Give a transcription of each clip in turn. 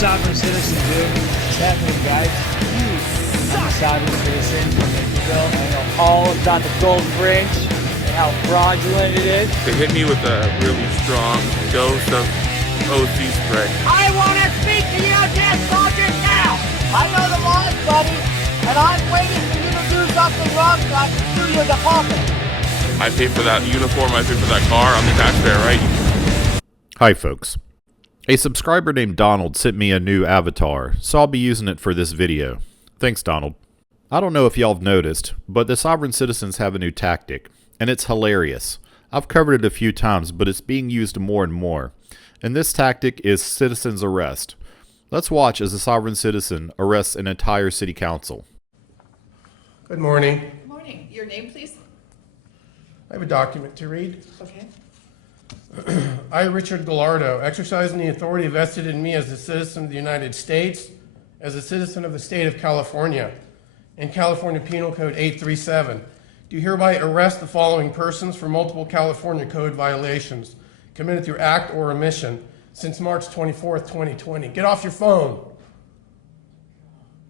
sovereign citizen do? What's happening, guys? You suck! Sovereign citizen from Israel. I know all about the gold fringe and how fraudulent it is. They hit me with a really strong dose of OC spray. I want to speak to you, dead soldiers, now! I know the laws, buddy, and I'm waiting for you to do something wrong so I can sue your department. I pay for that uniform, I pay for that car, I'm the taxpayer, right? Hi folks. A subscriber named Donald sent me a new avatar, so I'll be using it for this video. Thanks, Donald. I don't know if y'all have noticed, but the sovereign citizens have a new tactic, and it's hilarious. I've covered it a few times, but it's being used more and more. And this tactic is citizen's arrest. Let's watch as a sovereign citizen arrests an entire city council. Good morning. Good morning. Your name, please? I have a document to read. Okay. I, Richard Gallardo, exercising the authority vested in me as a citizen of the United States, as a citizen of the state of California, and California Penal Code 837, do hereby arrest the following persons for multiple California Code violations committed through act or omission since March 24th, 2020. Get off your phone.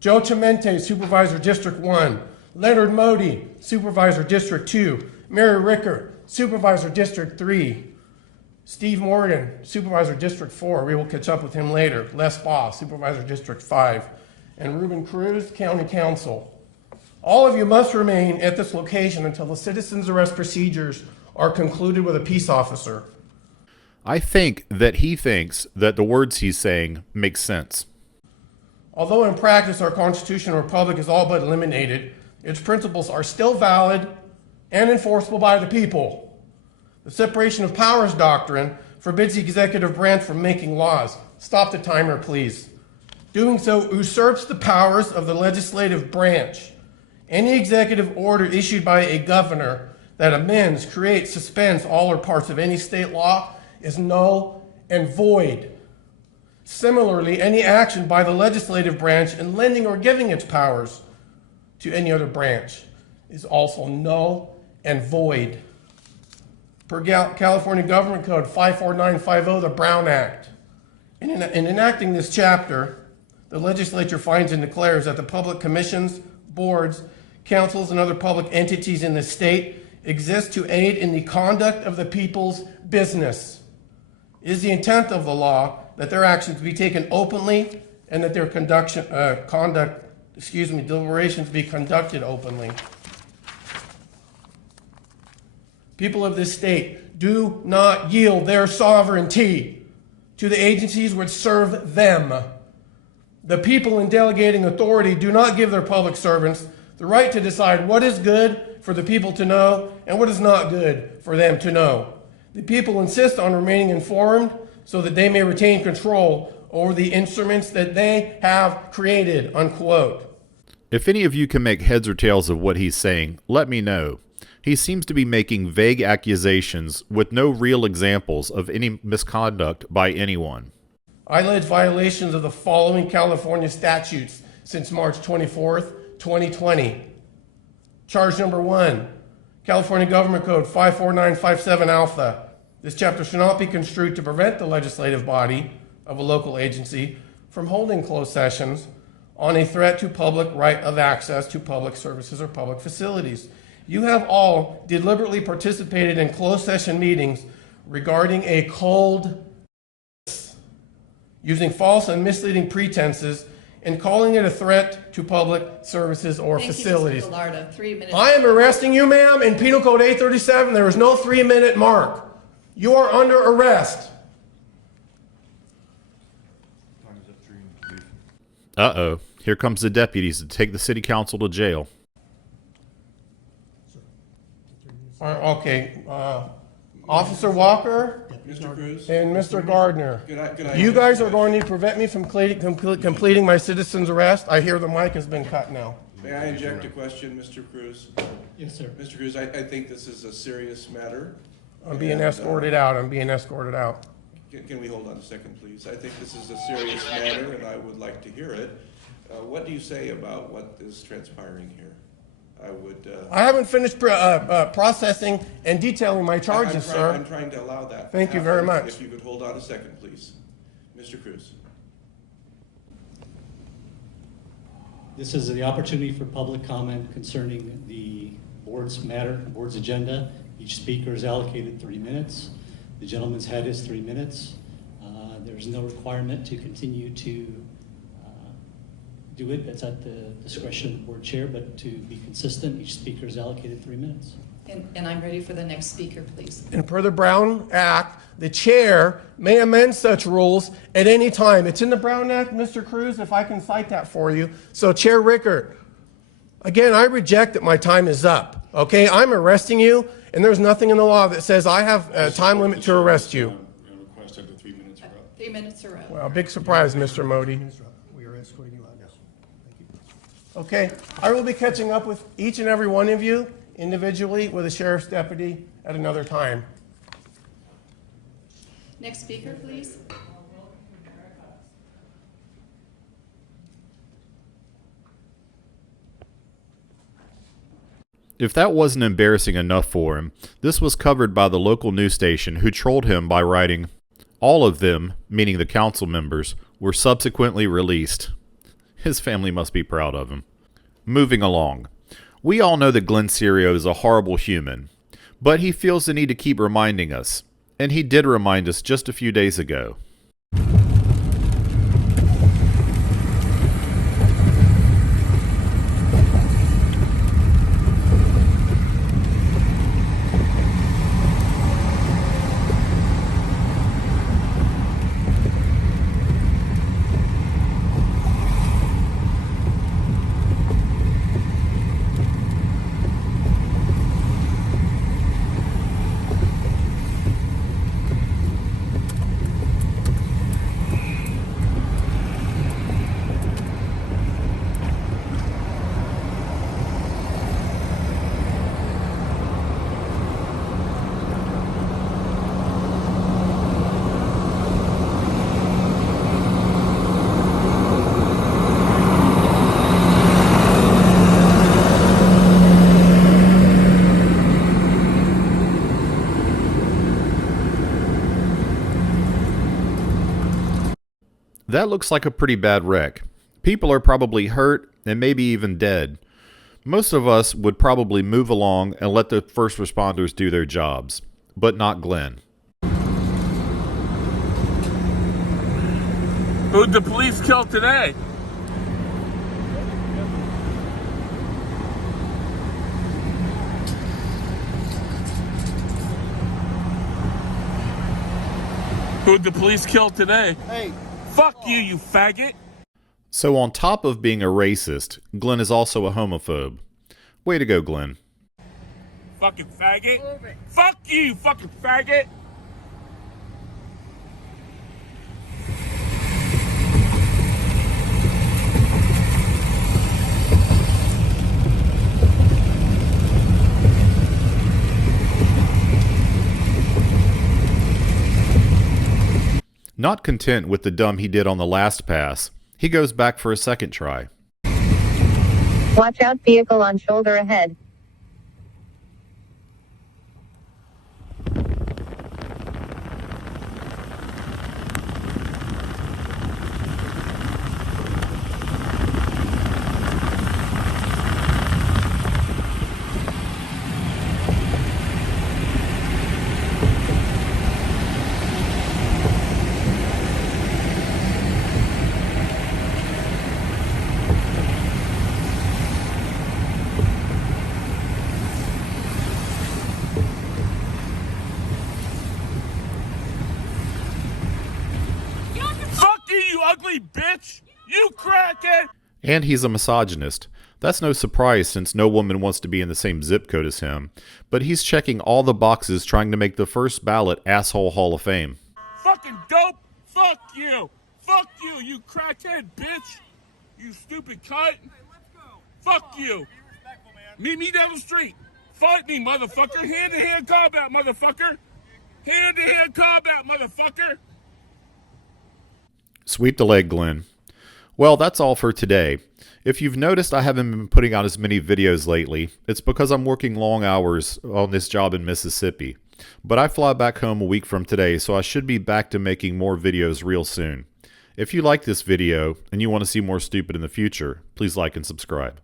Joe Chimente, Supervisor District 1. Leonard Modi, Supervisor District 2. Mary Ricker, Supervisor District 3. Steve Morgan, Supervisor District 4. We will catch up with him later. Les Boss, Supervisor District 5. And Ruben Cruz, County Council. All of you must remain at this location until the citizen's arrest procedures are concluded with a peace officer. I think that he thinks that the words he's saying make sense. Although in practice our constitutional republic is all but eliminated, its principles are still valid and enforceable by the people. The separation of powers doctrine forbids the executive branch from making laws. Stop the timer, please. Doing so usurps the powers of the legislative branch. Any executive order issued by a governor that amends, creates, suspends all or parts of any state law is null and void. Similarly, any action by the legislative branch in lending or giving its powers to any other branch is also null and void. Per California Government Code 54950, the Brown Act. In enacting this chapter, the legislature finds and declares that the public commissions, boards, councils, and other public entities in the state exist to aid in the conduct of the people's business. It is the intent of the law that their actions be taken openly and that their deliberations be conducted openly. People of this state do not yield their sovereignty to the agencies which serve them. The people in delegating authority do not give their public servants the right to decide what is good for the people to know and what is not good for them to know. The people insist on remaining informed so that they may retain control over the instruments that they have created, unquote. If any of you can make heads or tails of what he's saying, let me know. He seems to be making vague accusations with no real examples of any misconduct by anyone. I led violations of the following California statutes since March 24th, 2020. Charge number 1, California Government Code 54957 Alpha. This chapter shall not be construed to prevent the legislative body of a local agency from holding closed sessions on a threat to public right of access to public services or public facilities. You have all deliberately participated in closed session meetings regarding a cold using false and misleading pretenses and calling it a threat to public services or facilities. Thank you, Mr. Gallardo. 3 minutes. I am arresting you, ma'am, in Penal Code 837. There is no 3-minute mark. You are under arrest. Uh-oh. Here comes the deputies to take the city council to jail. Okay, Officer Walker Mr. Cruz and Mr. Gardner. Could I You guys are going to prevent me from completing my citizen's arrest. I hear the mic has been cut now. May I inject a question, Mr. Cruz? Yes, sir. Mr. Cruz, I think this is a serious matter. I'm being escorted out. I'm being escorted out. Can we hold on a second, please? I think this is a serious matter, and I would like to hear it. What do you say about what is transpiring here? I haven't finished processing and detailing my charges, sir. I'm trying to allow that. Thank you very much. If you could hold on a second, please. Mr. Cruz. This is the opportunity for public comment concerning the board's agenda. Each speaker is allocated 3 minutes. The gentleman's had his 3 minutes. There's no requirement to continue to do it. That's at the discretion of the board chair, but to be consistent, each speaker is allocated 3 minutes. And I'm ready for the next speaker, please. And per the Brown Act, the chair may amend such rules at any time. It's in the Brown Act, Mr. Cruz, if I can cite that for you. So Chair Rickert, again, I reject that my time is up. Okay, I'm arresting you, and there's nothing in the law that says I have a time limit to arrest you. 3 minutes are up. Well, big surprise, Mr. Modi. We are escorting you out now. Thank you. Okay, I will be catching up with each and every one of you individually with a sheriff's deputy at another time. Next speaker, please. If that wasn't embarrassing enough for him, this was covered by the local news station who trolled him by writing, "All of them," meaning the council members, "were subsequently released." His family must be proud of him. Moving along. We all know that Glenn Serio is a horrible human, but he feels the need to keep reminding us, and he did remind us just a few days ago. That looks like a pretty bad wreck. People are probably hurt and maybe even dead. Most of us would probably move along and let the first responders do their jobs, but not Glenn. Who'd the police kill today? Who'd the police kill today? Hey. Fuck you, you faggot! So on top of being a racist, Glenn is also a homophobe. Way to go, Glenn. Fucking faggot! Fuck you, fucking faggot! Not content with the dumb he did on the last pass, he goes back for a second try. Watch out, vehicle on shoulder ahead. Ugly bitch! You crackhead! And he's a misogynist. That's no surprise since no woman wants to be in the same zip code as him. But he's checking all the boxes trying to make the first ballot Asshole Hall of Fame. Fucking dope! Fuck you! Fuck you, you crackhead bitch! You stupid cunt! Hey, let's go. Fuck you! Be respectful, man. Meet me down the street! Fight me, motherfucker! Hand-to-hand combat, motherfucker! Hand-to-hand combat, motherfucker! Sweep the leg, Glenn. Well, that's all for today. If you've noticed I haven't been putting out as many videos lately, it's because I'm working long hours on this job in Mississippi. But I fly back home a week from today, so I should be back to making more videos real soon. If you like this video and you want to see more stupid in the future, please like and subscribe.